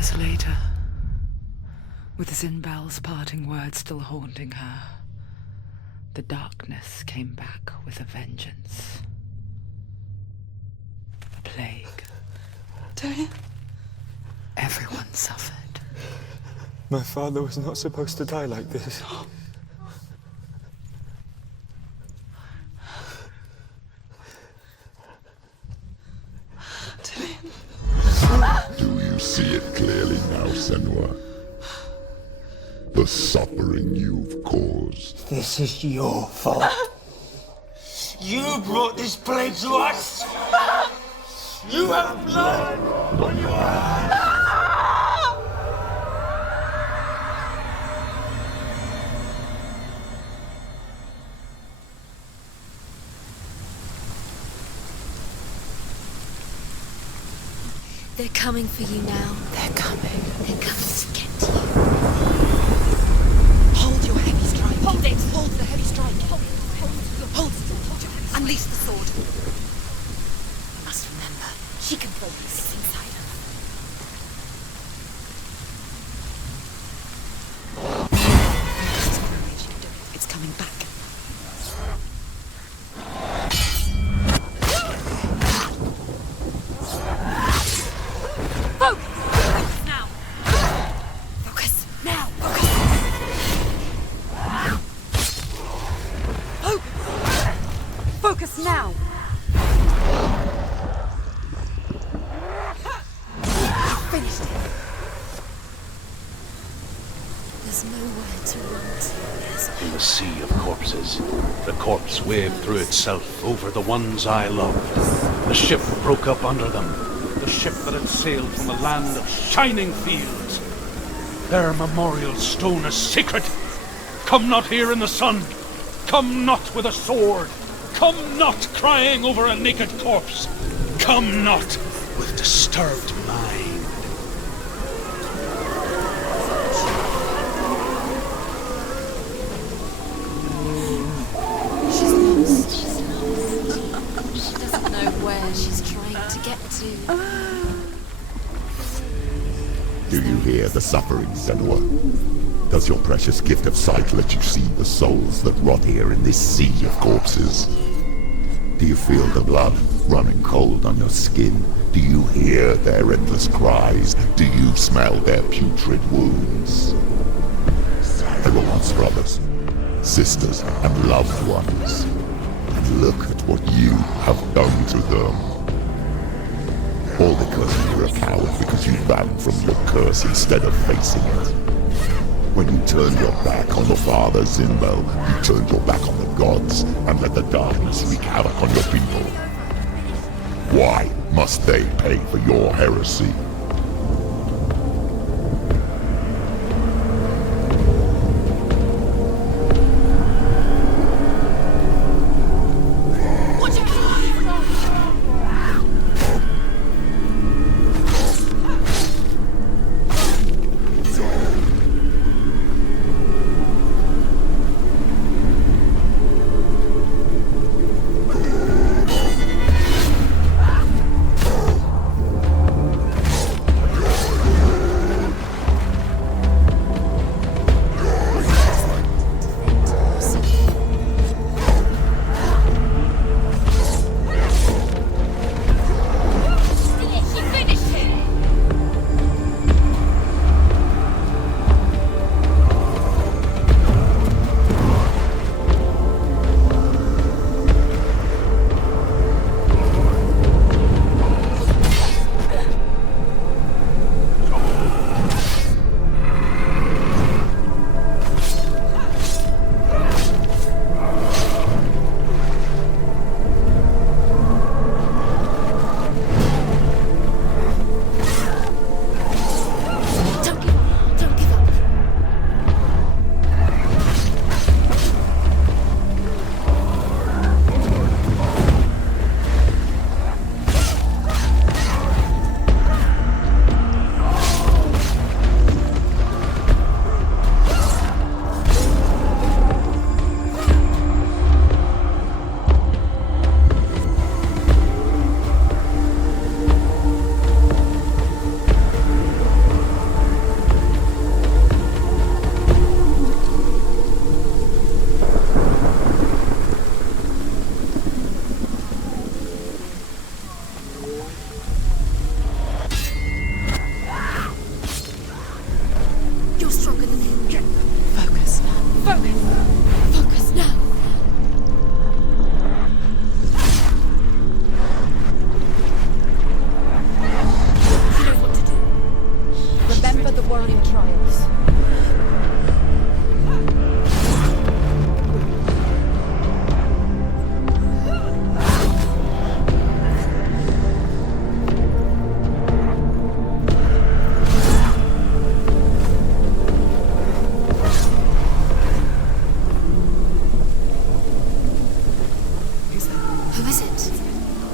Years later, with Zinbel's parting words still haunting her, the darkness came back with a vengeance. A plague. Dorian? Everyone suffered. My father was not supposed to die like this. Do you see it clearly now, Senua? The suffering you've caused. This is your fault. You brought this plague to us! You have blood on your hands! They're coming for you now. They're coming. They're coming to get you. Hold your heavy strike. Hold it! Hold the heavy strike. Hold it. Unleash the sword. You must remember, she controls this inside her. It's coming back. Focus now! Finished it. There's nowhere to run to. In the sea of corpses, the corpse waved through itself over the ones I loved. The ship broke up under them. The ship that had sailed from the land of shining fields. Their memorial stone is sacred. Come not here in the sun. Come not with a sword. Come not crying over a naked corpse. Come not with disturbed mind. She's lost. She's lost. She doesn't know where she's trying to get to. Do you hear the suffering, Senua? Does your precious gift of sight let you see the souls that rot here in this sea of corpses? Do you feel the blood running cold on your skin? Do you hear their endless cries? Do you smell their putrid wounds? They were once brothers, sisters, and loved ones. And look at what you have done to them. All because you're a coward because you ran from your curse instead of facing it. When you turned your back on the father Zinbel, you turned your back on the gods and let the darkness wreak havoc on your people. Why must they pay for your heresy?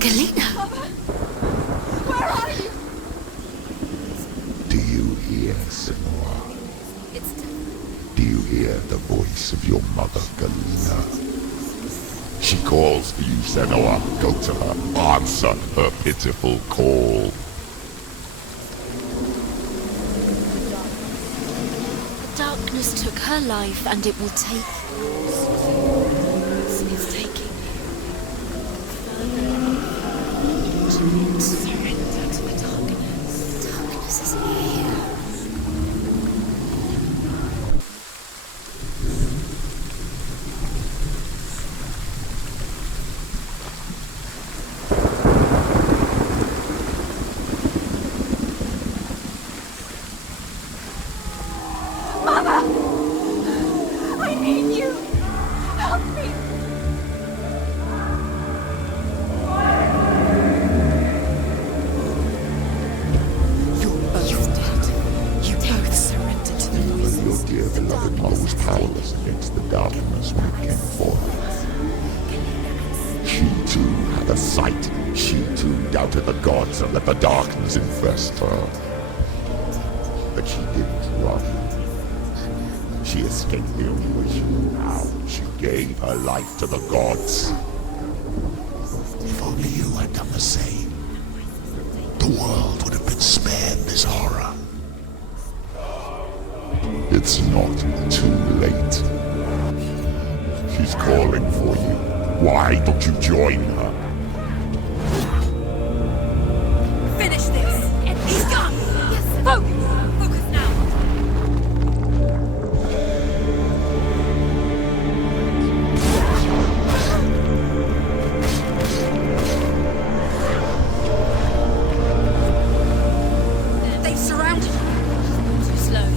Galena! Where are you? Do you hear, Senua? Do you hear the voice of your mother, Galena? She calls for you, Senua. Go to her. Answer her pitiful call. Darkness took her life, and it will take yours. It's taking you. Surrender to the darkness. Darkness is here. I need you! Help me! You're both dead. You both surrendered to the Even voices. your dear beloved mother was powerless against the darkness when it came forth. She too had a sight. She too doubted the gods and let the darkness infest her. But she didn't run. She escaped the only way she knew how. She gave her life to the gods. If only you had done the same, the world would have been spared this horror. It's not too late. She's calling for you. Why don't you join her? Finish this! He's gone! Yes. Focus! Focus now! They've surrounded you. Too slow.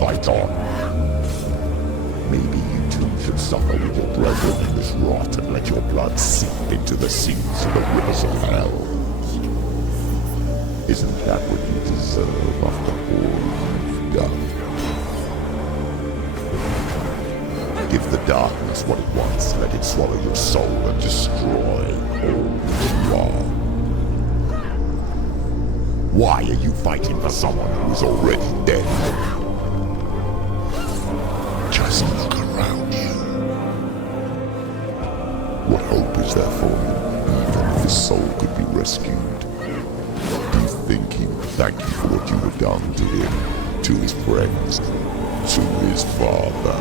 Fight on. Maybe you too should suffer with your brethren in this rot and let your blood seep into the seas of the rivers of hell. Isn't that what you deserve after all you've done? Give the darkness what it wants, let it swallow your soul and destroy all that you are. Why are you fighting for someone who is already dead? Just look around you. What hope is there for you, even if his soul could be rescued? Do you think he would thank you for what you have done to him, to his friends, to his father?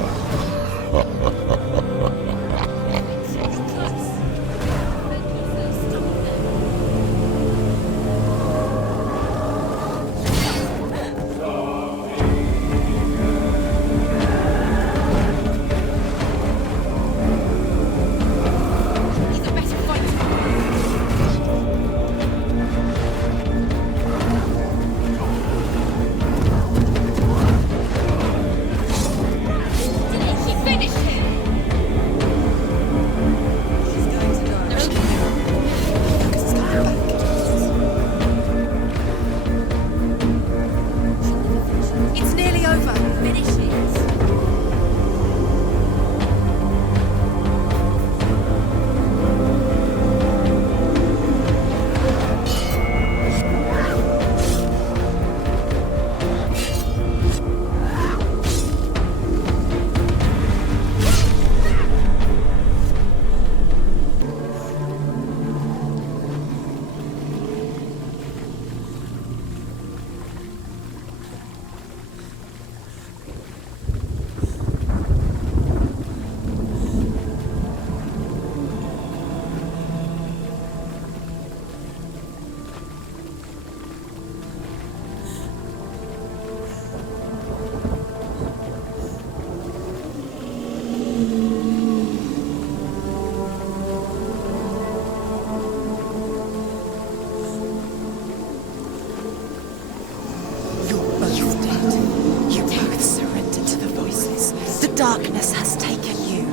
Darkness has taken you,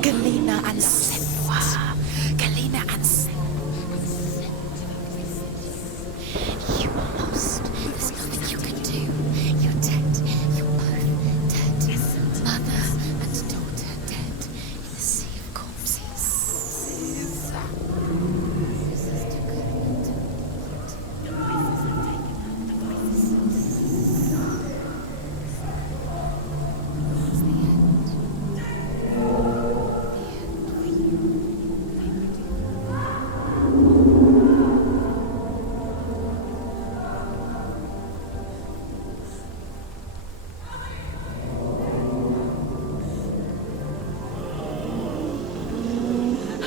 Galena and Senua. Galena and Senua. You are lost. There's nothing you can do. You're dead. You're both dead. Mother and daughter dead in the sea of corpses.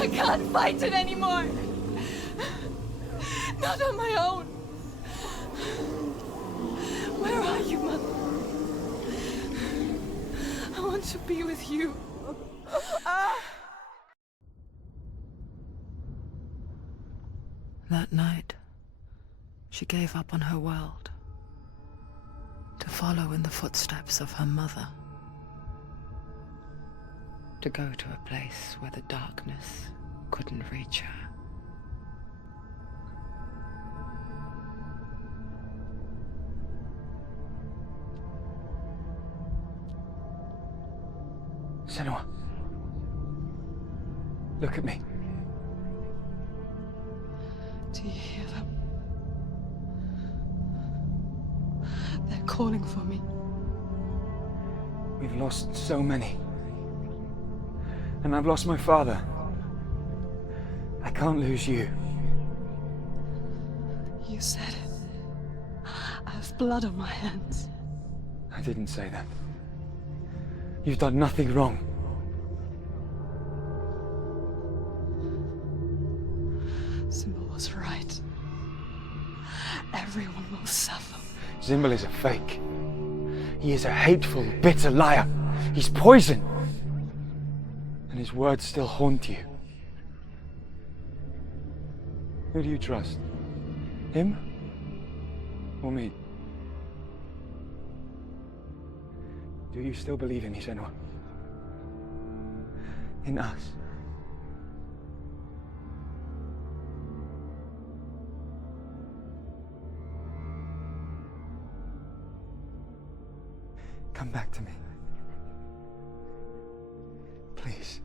I can't fight it anymore. Not on my own. Where are you, Mother? I want to be with you. That night, she gave up on her world to follow in the footsteps of her mother, to go to a place where the darkness couldn't reach her. Senua. Look at me. Do you hear them? They're calling for me. We've lost so many. And I've lost my father. I can't lose you. You said it. I have blood on my hands. I didn't say that. You've done nothing wrong. Symbol was right. Everyone will suffer. Zimbel is a fake. He is a hateful, bitter liar. He's poison. And his words still haunt you. Who do you trust? Him? Or me? Do you still believe in me, Senua? In us? Come back to me. Please.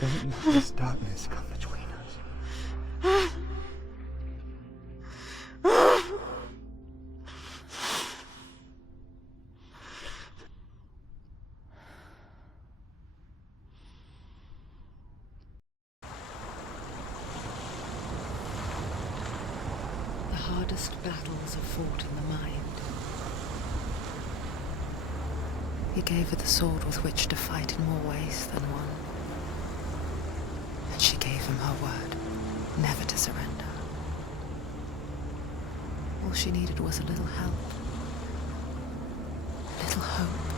Don't let this darkness come between us. The hardest battles are fought in the mind. He gave her the sword with which to fight in more ways than one. And she gave him her word, never to surrender. All she needed was a little help, a little hope.